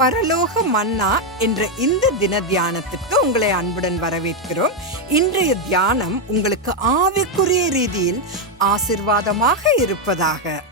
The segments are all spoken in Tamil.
பரலோக மன்னா என்ற இந்த தின தியானத்திற்கு உங்களை அன்புடன் வரவேற்கிறோம். இன்றைய தியானம் உங்களுக்கு ஆவிக்குரிய ரீதியில் ஆசிர்வாதமாக இருப்பதாக.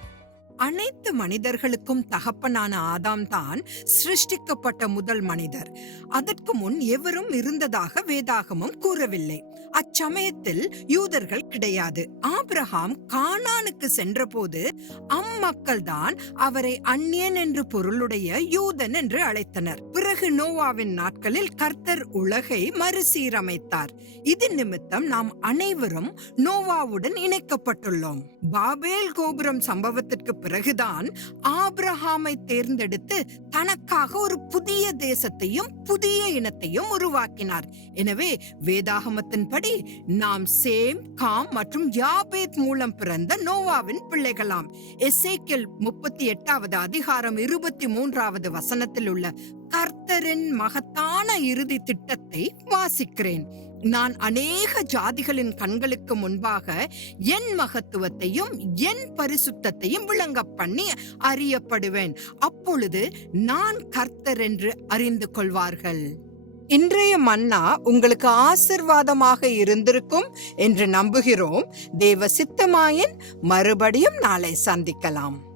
அனைத்து மனிதர்களுக்கும் தகப்பனான ஆதாம் தான் சிருஷ்டிக்கப்பட்ட முதல் மனிதர். அதற்கு முன் எவரும் இருந்ததாக வேதாகமம் கூறவில்லை. அச்சமயத்தில் யூதர்கள் கிடையாது. ஆபிரகாம் கானானுக்கு சென்றபோது அம்மக்கள் தான் அவரை அந்நியன் என்று பொருளுடைய யூதன் என்று அழைத்தனர். பிறகு நோவாவின் நாட்களில் கர்த்தர் உலகை மறுசீரமைத்தார். இது நிமித்தம் நாம் அனைவரும் நோவாவுடன் இணைக்கப்பட்டுள்ளோம். பாபேல் கோபுரம் சம்பவத்திற்கு பிறகுதான் ஆபிரஹாமை தேர்ந்தெடுத்து தனக்காக ஒரு புதிய தேசத்தையும் புதிய இனத்தையும் உருவாக்கினார். எனவே வேதாகமத்தின்படி நாம் சேம் காம் மற்றும் யாபேத் மூலம் பிறந்த நோவாவின் பிள்ளைகளாம். எசேக்கியல் முப்பத்தி எட்டாவது அதிகாரம் இருபத்தி மூன்றாவது வசனத்தில் உள்ள கர்த்தரின் மகத்தான இறுதி திட்டத்தை வாசிக்கிறேன். நான் அநேக ஜாதிகளின் கண்களுக்கு முன்பாக என் மகத்துவத்தையும் என் பரிசுத்தத்தையும் விளங்க பண்ணி அறியப்படுவேன். அப்பொழுது நான் கர்த்தர் என்று அறிந்து கொள்வார்கள். இன்றைய மன்னா உங்களுக்கு ஆசிர்வாதமாக இருந்திருக்கும் என்று நம்புகிறோம். தேவ சித்தமாயின் மறுபடியும் நாளை சந்திக்கலாம்.